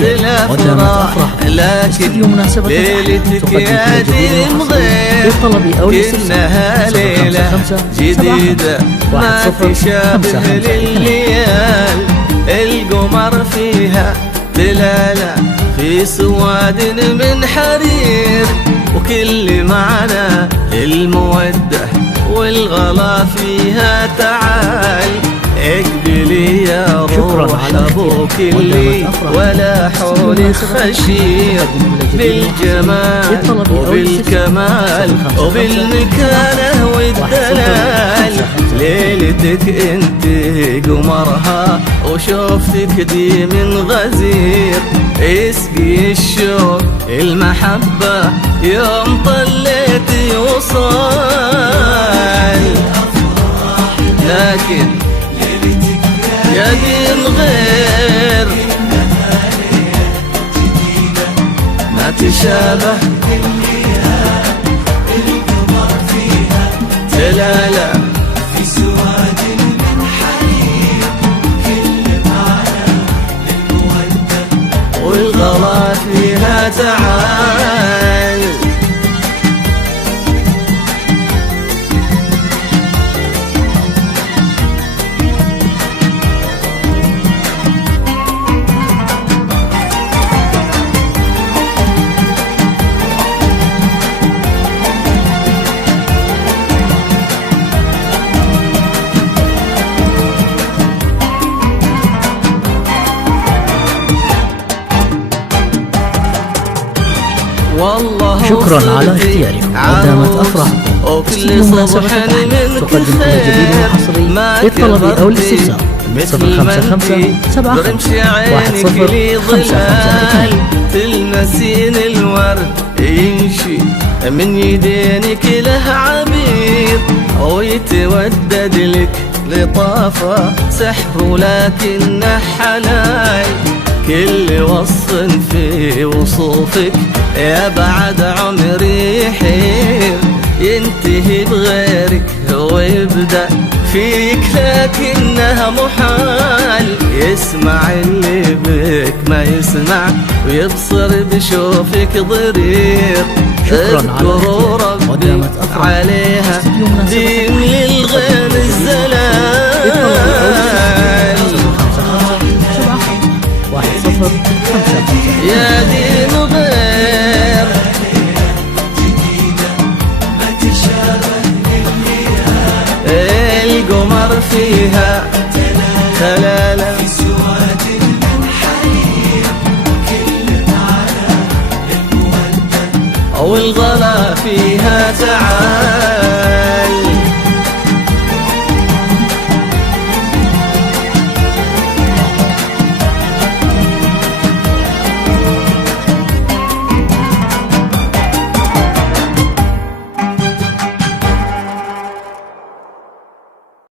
الأفراح لكن ليلتك يا دين غير، كأنها ليلة جديدة ما تشابه للليال. القمر فيها دلالة في سواد من حرير، وكل معنى المودة والغلا فيها تعال. اقبلي يا روح لابوك اللي ولا حولك خشير، بالجمال وبالكمال وبالمكانة والدلال. ليلتك انت قمرها وشوفتك دي من غزير، اسقي الشوق المحبة يوم طليتي وصال. لكن يا دين غير ما تشابه دلالة في سواد من حرير، كل معنى للمودة والغلا فيها تعال. شكرا على اختياركم. قدمت أفراحكم استديو مناسبة الأحداث تقدم كل جديد وحصري للطلب أو الاستفسار 055 تلمسين الورد يمشي من يدينك له عبير، ويتودد لك لطافة سحر ولكنه حلاي. كل وصف في وصوفك يا بعد عمري يحير، ينتهي بغيرك ويبدأ فيك لكنها محال. يسمع اللي بك ما يسمع ويبصر بشوفك ضرير. اذكروا ربي عليها دين للغير الزلال. يا دين غير القمر فيها دلالة في سواد من حرير، كل معنى المودة والغلا فيها تعال.